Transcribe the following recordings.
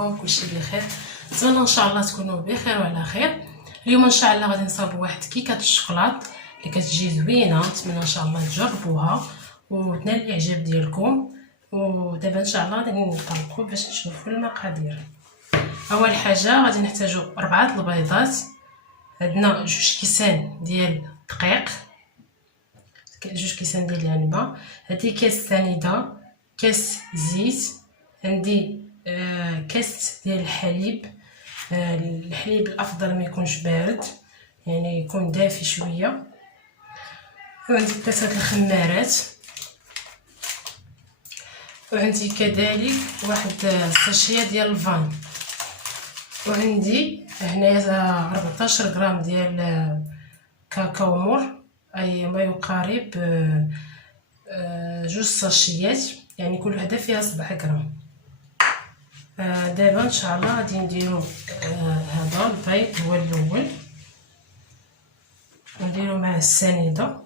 عليكم؟ كلشي بخير؟ نتمنى ان شاء الله تكونوا بخير وعلى خير. اليوم ان شاء الله غادي نصاوبوا واحد كيكه الشوكولات اللي كتجي زوينه، نتمنى ان شاء الله تجربوها وتنال الاعجاب ديالكم. ودابا ان شاء الله غادي نطلقوا باش نشوفوا المقادير. اول حاجه غادي نحتاجوا 4 البيضات، عندنا 2 كيسان ديال الدقيق، 2 كيسان ديال العنبه، هذه كاس سنيده، كاس زيت، عندي كاس ديال الحليب. الحليب الافضل ما يكونش بارد، يعني يكون دافي شويه. وعندي 3 الخمارات، وعندي كذلك واحد الساشيه ديال الفان، وعندي هنايا 14 غرام ديال كاكاو مور، اي ما يقارب 2 ساشيات، يعني كل وحده فيها 7 غرام. دابا ان شاء الله غادي نديرو هذا البيض هو الاول، نديرو معاه السنيده،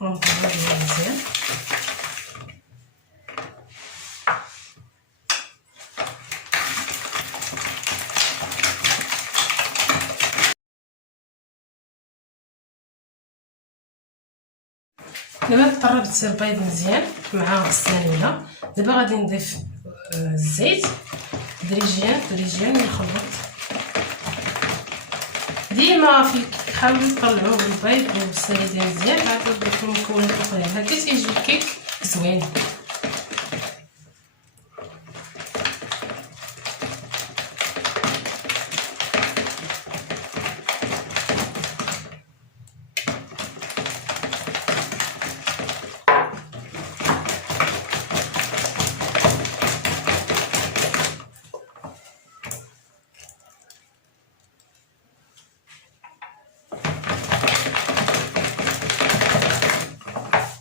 ونضربوه مزيان. دابا طربت البيض مزيان مع السنيده. دابا غادي نضيف الزيت تدريجيا نخلط. ديما حاولوا تطلعوا البيض والسنيده مزيان، عاد تضيفوا المكونات الاخرين، هكا تيجي الكيك زوين.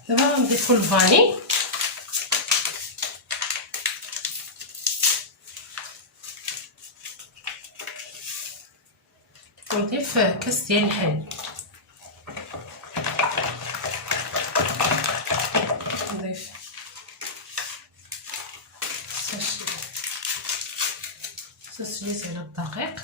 دابا غنضيفو الفاني، ونضيف كاس ديال الحليب، نضيف ساشيات على الدقيق،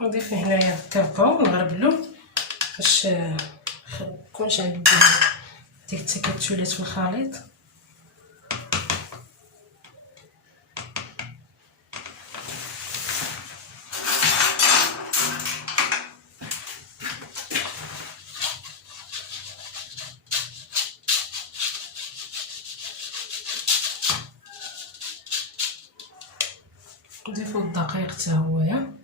نضيف هنايا الكاكاو ونغربلو باش ميكونش عندي ديك التكتلات في الخليط. نضيفو الدقيق حتى هويا،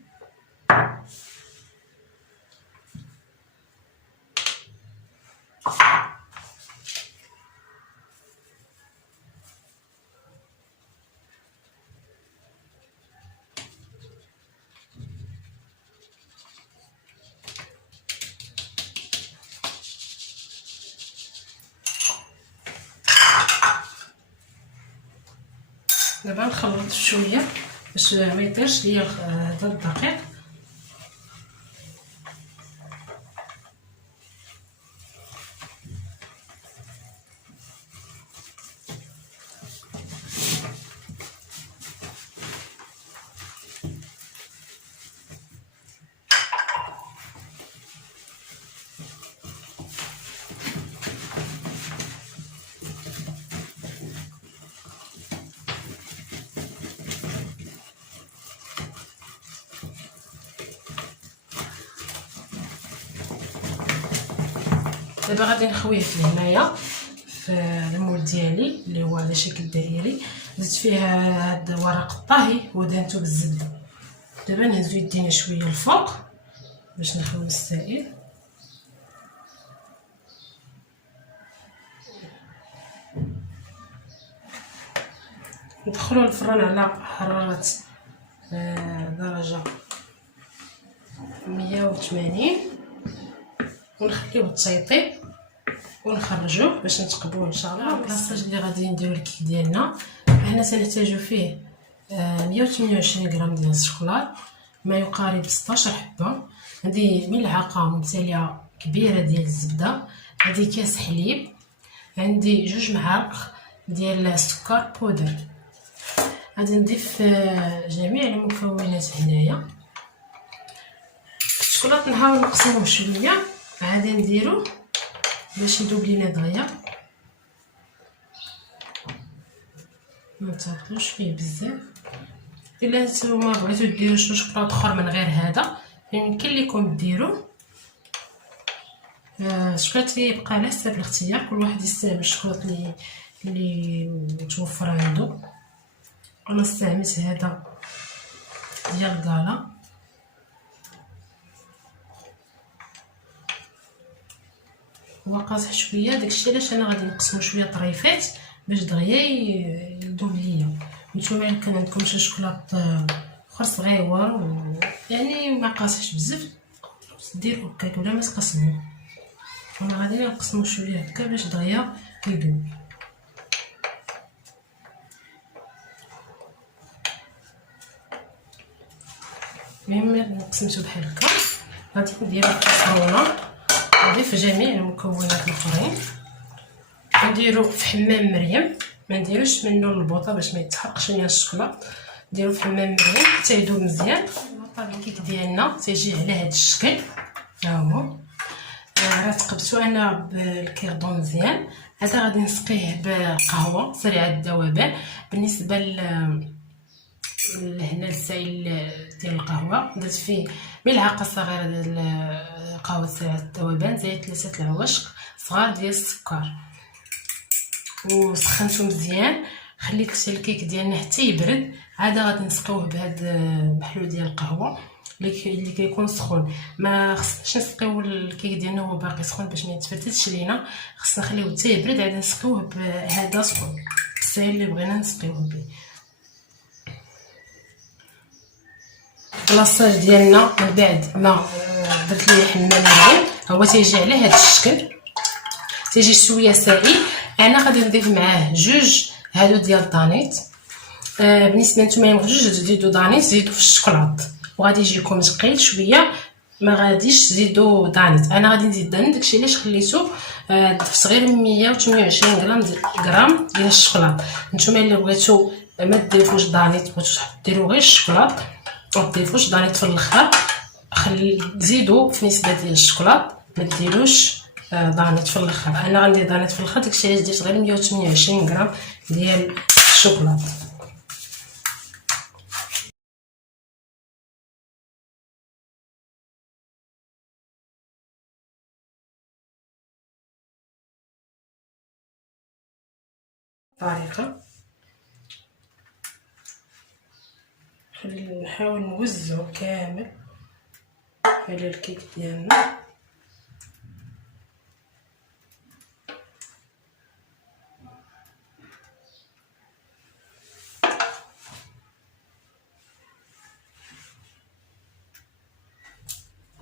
دابا نخلط شويه باش ما يطيرش ليا هذا الدقيق. دابا غادي نخويه في هنايا في المول ديالي اللي هو على شكل دائري، درت فيه هاد ورق الطهي ودهنته بالزبده. دابا نهزو يدينا شويه الفوق باش نخوي السائل. ندخلو الفران على حراره درجه 180 ونخليوه تيطيب ونخرجوه باش نتقبلوه ان شاء الله. الكلاصاج اللي غادي نديرو الكيك ديالنا حنا سنحتاجو فيه 128 غرام ديال الشوكولات، ما يقارب 16 حبه. عندي ملعقه ممتلئه كبيره ديال الزبده، عندي كاس حليب، عندي 2 معالق ديال السكر بودر. غادي نضيف جميع المكونات هنايا. الشوكولات نحاول نقسموه شويه، عادي نديرو باش يذوب لينا دغيا، ما تاخذوش فيه بزاف. الا نتوما بغيتو ديروا شي شوكولات اخر من غير هذا يمكن لكم ديروا. الشوكولات يبقى على حسب الاختيار، كل واحد يستعمل الشوكولات اللي متوفر عنده. انا استعملت هذا ديال كالا، هو قاصح شويه، داكشي علاش انا غادي نقسمو شويه طريفات باش دغيا يذوب ليا. نتوما الا كان عندكم شي شوكولات اخر صغيور يعني ما قاصحش بزاف ديروا هكاك بلا ما تقسموه. انا غادي نقسمو شويه هكا باش دغيا يذوب. المهم قسمتو بحال هكا، غادي نديرو الكسرونه، نضيف جميع المكونات الاخرين، نديرو في حمام مريم، ما نديروش منه البوطه باش ما يتحرقش لينا الشوكولاط. نديرو في حمام مريم حتى يذوب مزيان. الكيك ديالنا تيجي على هذا الشكل، ها هو. راه تقبتو انا بالكيردون مزيان. هذا غادي نسقيه بقهوه سريعه الذوبان. بالنسبه هنا السائل ديال القهوه درت فيه ملعقه صغيره ديال قهوه سريعه الذوبان، زائد 3 العواشق صغار ديال السكر، وسخنته مزيان. خليت الكيك ديالنا حتى يبرد، عاد غادي نسقيوه بهذا المحلول ديال القهوه اللي كيكون سخون. ما خصناش نسقيو الكيك ديالنا وهو باقي سخون باش ما يتفتتش لينا، خصنا نخليوه حتى يبرد عاد نسقيوه بهذا سخون السائل اللي بغينا نسقيوه به. الكلاصاج ديالنا من بعد ما درت ليه حمام مريم هو تيجي على هذا الشكل، تيجي شويه سائل. انا غادي نضيف معاه 2 هادو ديال الدانيت. بالنسبه نتوما مابغيتوش تزيدوا دانيت زيدوا في الشوكولات وغادي يجيكم ثقيل شويه، ما غاديش تزيدوا دانيت. انا غادي نزيد دانيت، داكشي علاش خليته ضفت غير 128 غرام ديال الشوكولات. نتوما اللي بغيتو ما تضيفوش دانيت، بغيتو ديروا غير الشوكولات ما تضيفوش دانيت في الاخر، زيدوا في نسبه ديال الشوكولات، ما ديروش دانيت في الاخر. انا غندير دانيت في الاخر، داكشي علاش درت غير 128 غرام ديال الشوكولات. طريقه نحاول نوزعو كامل على الكيك ديالنا.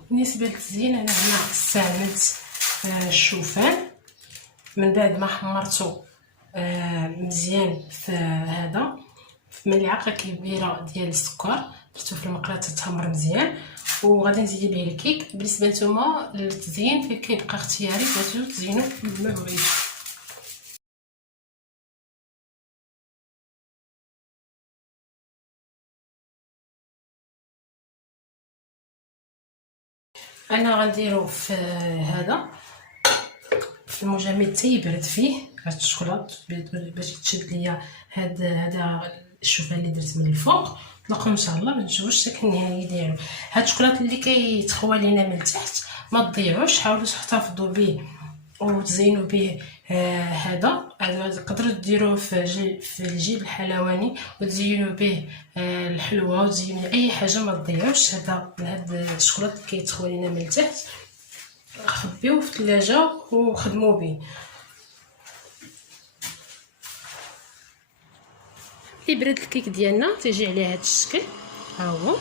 بالنسبه للتزيين انا هنا استعملت الشوفان، من بعد ما حمرته مزيان في هذا في ملعقه كبيره ديال السكر، درتو في المقله تتحمر مزيان، وغادي نزيد ليه الكيك. بالنسبه نتوما للتزيين فيه كيبقى اختياري، بغيتو تزينوا بما بغيتو. انا غنديرو في هذا في المجمد حتى يبرد فيه هاد الشوكولات باش تشد ليا هذا الشوفان اللي درت من الفوق. نلقاو ان شاء الله نشوفوا الشكل النهائي ديالو. هاد الشوكولات اللي كيتخوى لينا من التحت ما تضيعوش، حاولوا تحتفظوا به وتزينوا به. هذا تقدروا ديروه في الجيب الحلواني وتزينوا به الحلوى وتزينوا اي حاجه، ما تضيعوش. هاد الشوكولات اللي كيتخوى لينا من التحت خبيوه في الثلاجه وخدموا به. برد الكيك ديالنا تيجي على هذا الشكل، ها هو.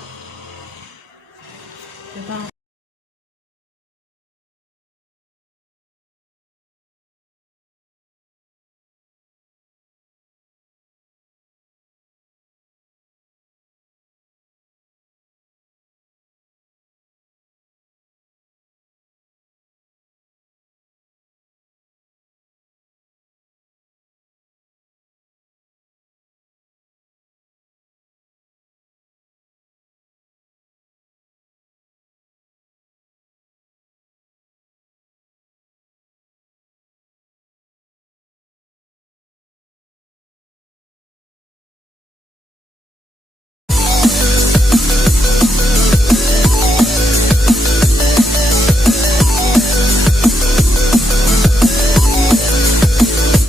دابا